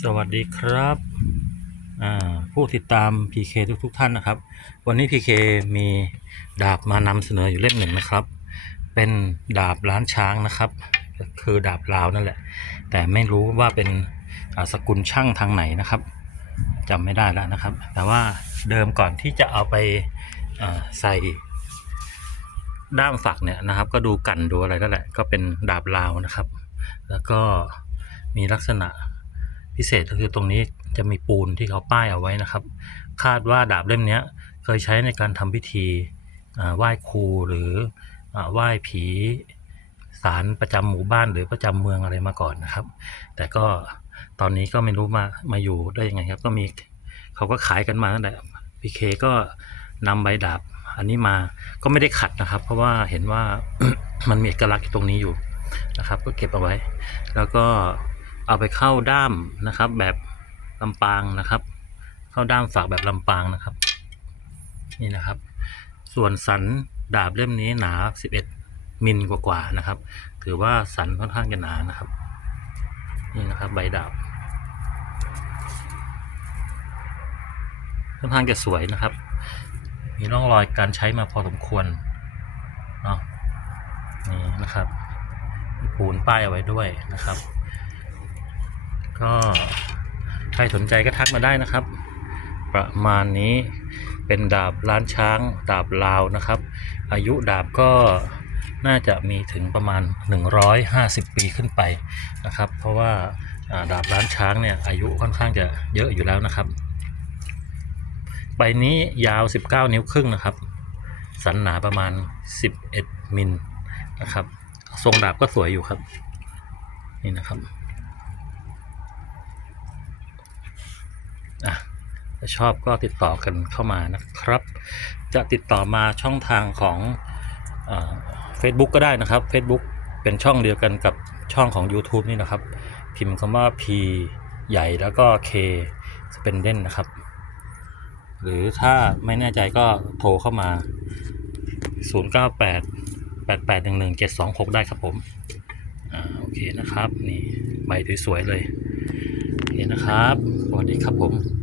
สวัสดีครับผู้ติดตาม PK ทุกทุกๆท่านนะครับ วันนี้ PK มีดาบมานำเสนออยู่เล่มหนึ่งนะครับ เป็นดาบล้านช้างนะครับ คือดาบลาวนั่นแหละ แต่ไม่รู้ว่าเป็นสกุลช่างทางไหนนะครับจำไม่ได้แล้วนะครับ แต่ว่าเดิมก่อนที่จะเอาไปใส่ด้ามฝักเนี่ยนะครับ ก็ดูกันดูอะไรแล้วแหละ ก็เป็นดาบลาวนะครับ แล้วก็มีลักษณะ พิเศษก็คือตรงนี้จะมีปูนที่เขาป้ายเอาไว้นะครับ คาดว่าดาบเล่มนี้เคยใช้ในการทำพิธีไหว้ครูหรือไหว้ผีสารประจำหมู่บ้านหรือประจำเมืองอะไรมาก่อนนะครับ แต่ก็ตอนนี้ก็ไม่รู้มามาอยู่ได้ยังไงครับ ก็มีเขาก็ขายกันมาตั้งแต่พีเคก็นำใบดาบอันนี้มาก็ไม่ได้ขัดนะครับ เพราะว่าเห็นว่ามันมีเอกลักษณ์ตรงนี้อยู่นะครับ ก็เก็บเอาไว้ แล้วก็ เอาไปเข้าด้ามนะครับ แบบลำปางนะครับ เข้าด้ามฝากแบบลำปางนะครับ นี่นะครับ ส่วนสันดาบเล่มนี้หนา 11 มิลกว่าๆนะครับ ถือว่าสันค่อนข้างจะหนานะครับ นี่นะครับ ใบดาบค่อนข้างจะสวยนะครับ มีร่องรอยการใช้มาพอสมควรเนาะนี่นะครับปูนป้ายเอาไว้ด้วยนะครับ ก็ใครสนใจก็ทักมาได้นะครับ ประมาณนี้เป็นดาบล้านช้าง ดาบลาวนะครับ อายุดาบก็น่าจะมีถึงประมาณ 150 ปีขึ้นไปนะครับ เพราะว่าดาบล้านช้างเนี่ยอายุค่อนข้างจะเยอะอยู่แล้วนะครับ ใบนี้ยาว 19 นิ้วครึ่งนะครับ สันหนาประมาณ 11 มิลนะครับ ทรงดาบก็สวยอยู่ครับ นี่นะครับ อะถ้าชอบก็ติดต่อกันเข้ามานะครับ จะติดต่อมาช่องทางของเฟซบุ๊กก็ได้นะครับ Facebook เป็นช่องเดียวกันกับช่องของ YouTube นี่นะครับ พิมพ์คำว่า P ใหญ่แล้วก็ K เป็นเด่นนะครับ หรือถ้าไม่แน่ใจก็โทรเข้ามา 098 8811 726 ได้ครับผม อ่า โอเคนะครับ นี่ใบสวยๆเลย โอเคนะครับสวัสดีครับผม